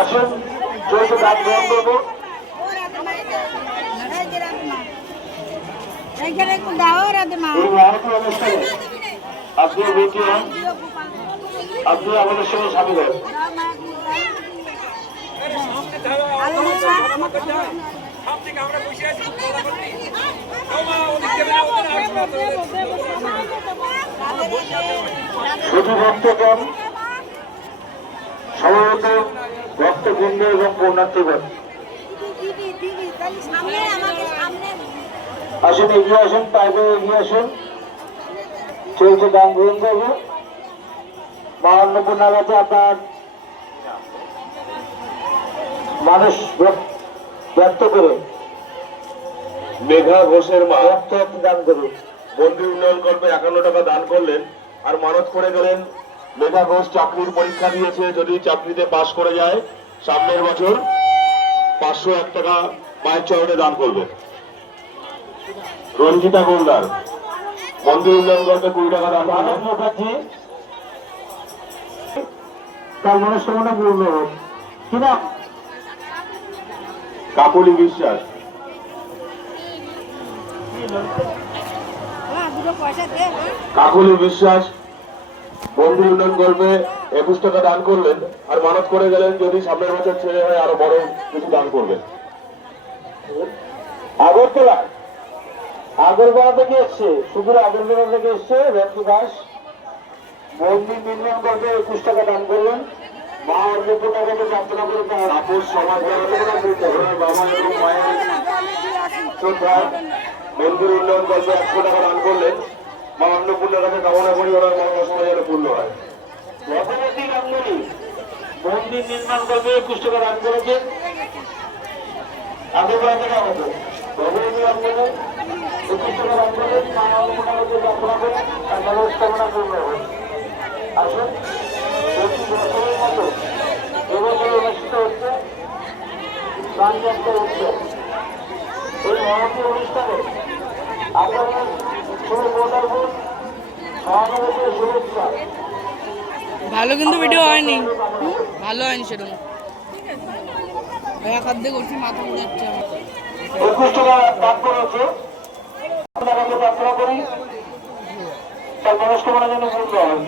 আসুন চলছে দাম গ্রহণ করবো। এই মহতি অনুষ্ঠানে আপনি বেটি হন, আপনি আমাদের সঙ্গে সামিল হন। শুধু ভক্তগণ, সমবেত ভক্তবৃন্দ এবং পুণ্যার্থীগণ আসুন, এগিয়ে আসুন, পাইবে এগিয়ে আসুন। চলছে দান গ্রহণ করবো। মা অন্নপূর্ণার কাছে আপনার মানুষ ব্যক্ত করে মেঘা ঘোষের মা রক্ত দান করুন। মন্দির উন্নয়ন কল্পে 51 টাকা দান করলেন আর মানত করে গেলেন। মেঘা ঘোষ চাকরির পরীক্ষা দিয়েছে, যদি চাকরিতে পাশ করে যায় সামনের বছর 501 টাকা মায়ের চরণে দান করবে। রঞ্জিতা গোলদার মন্দির উন্নয়ন কল্পে 20 টাকা দান করলেন। মুখার্জি তার মনস্কামনা পূর্ণ হোক। কি নাম? কাকুলি বিশ্বাস কাকুলি বিশ্বাস মন্দির উন্নয়ন কল্পে 21 টাকা দান করলেন আর মানত করে গেলেন, যদি সামনের বছর ছেলে হয় আরো বড় কিছু দান করবেন। আগরতলা আগরতলা থেকে এসছে, শুধু আগরতলা থেকে এসছে রঞ্জু দাস। মন্দির নির্মাণ করবে 21 টাকা দান করলেন। মা অন্নপূর্ণাকে প্রার্থনা করে তার আপোষ সমাজ বাবা এবং মায়ের শ্রদ্ধা মন্দির উন্নয়ন কল্পে 100 টাকা দান করলেন। মা অন্নপূর্ণার কাছে কামনা করি ওনার মনোবাসনা যেন পূর্ণ হয়। ভগবতী গাঙ্গুলি মন্দির নির্মাণ করবে 21 টাকা দান করেছেন। আগরতলা থেকে আমাদের ভগবতী গাঙ্গুলি 21 টাকা দান করলেন। মা অন্নপূর্ণাকে প্রার্থনা করে তার মনস্কামনা পূর্ণ হয়। আসুন, প্রতি বছরের মতো এবছর অনুষ্ঠিত হচ্ছে প্রাণযাত্রা উৎসব। এই মহতী অনুষ্ঠানে আপনাদের শুভ পদার্পণ, সহানুভূতির শুভেচ্ছা। ভালো কিন্তু ভিডিও হয়নি, ভালো হয়নি সেরকম। এক হাত দিয়ে করছি, মাথা ঘুরে যাচ্ছে আমার। 21 টাকা দান করেছে, আপনাকে প্রার্থনা করি তার মনস্কামনা যেন পূর্ণ হয়।